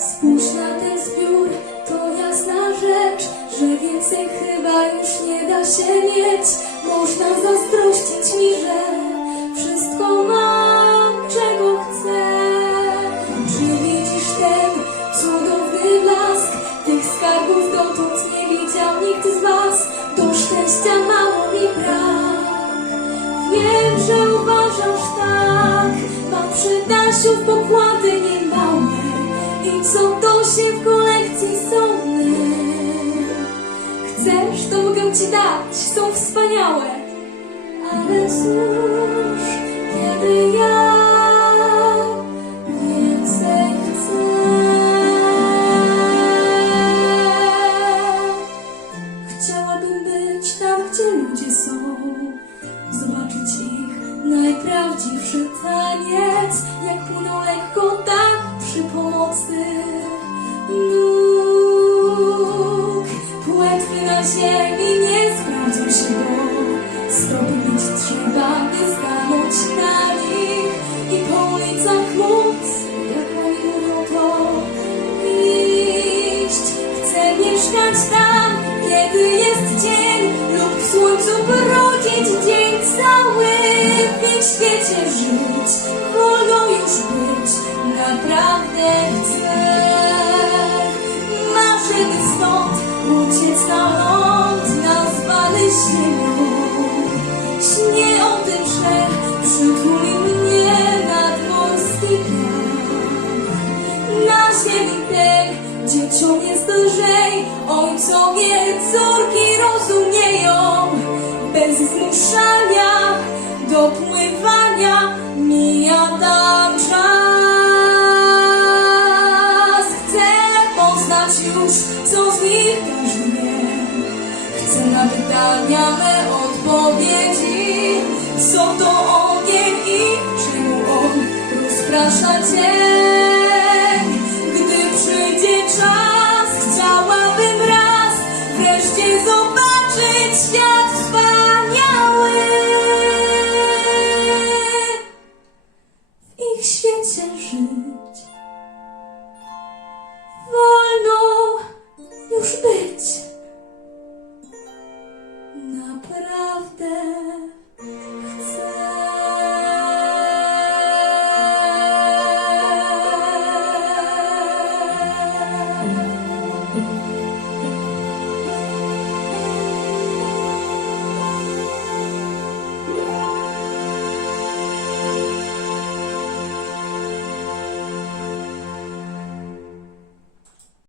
Spójrz na ten zbiór, to jasna rzecz, że więcej chyba już nie da się mieć. Można zazdrościć mi, że wszystko mam, czego chcę. Czy widzisz ten cudowny blask? Tych skarbów dotąd nie widział nikt z was. Do szczęścia mało mi brak. Wiem, że uważasz tak. Mam przy Dasiu pokłady niemałe Chcesz, to mogę ci dać, są wspaniałe. Ale cóż, kiedy ja więcej chcę. Chciałabym być tam, gdzie ludzie są, zobaczyć ich najprawdziwszy taniec, Płetwy na ziemi nie sprawdzą się, bo stopy mieć trzeba, by stanąć na nich i po ulicach móc, jak oni to, iść. Chcę mieszkać tam, kiedy jest dzień lub w słońcu brodzić dzień cały. W świecie żyć, wolno już Tej dzieciom jest lżej, ojcowie córki rozumieją. Bez zmuszania do pływania mija tam czas. Chcę poznać już, co z nich każdy. Chcę na pytania me odpowiedzi Co to ogień i czemu on rozprasza cię świat wspaniały. W ich świecie żyć.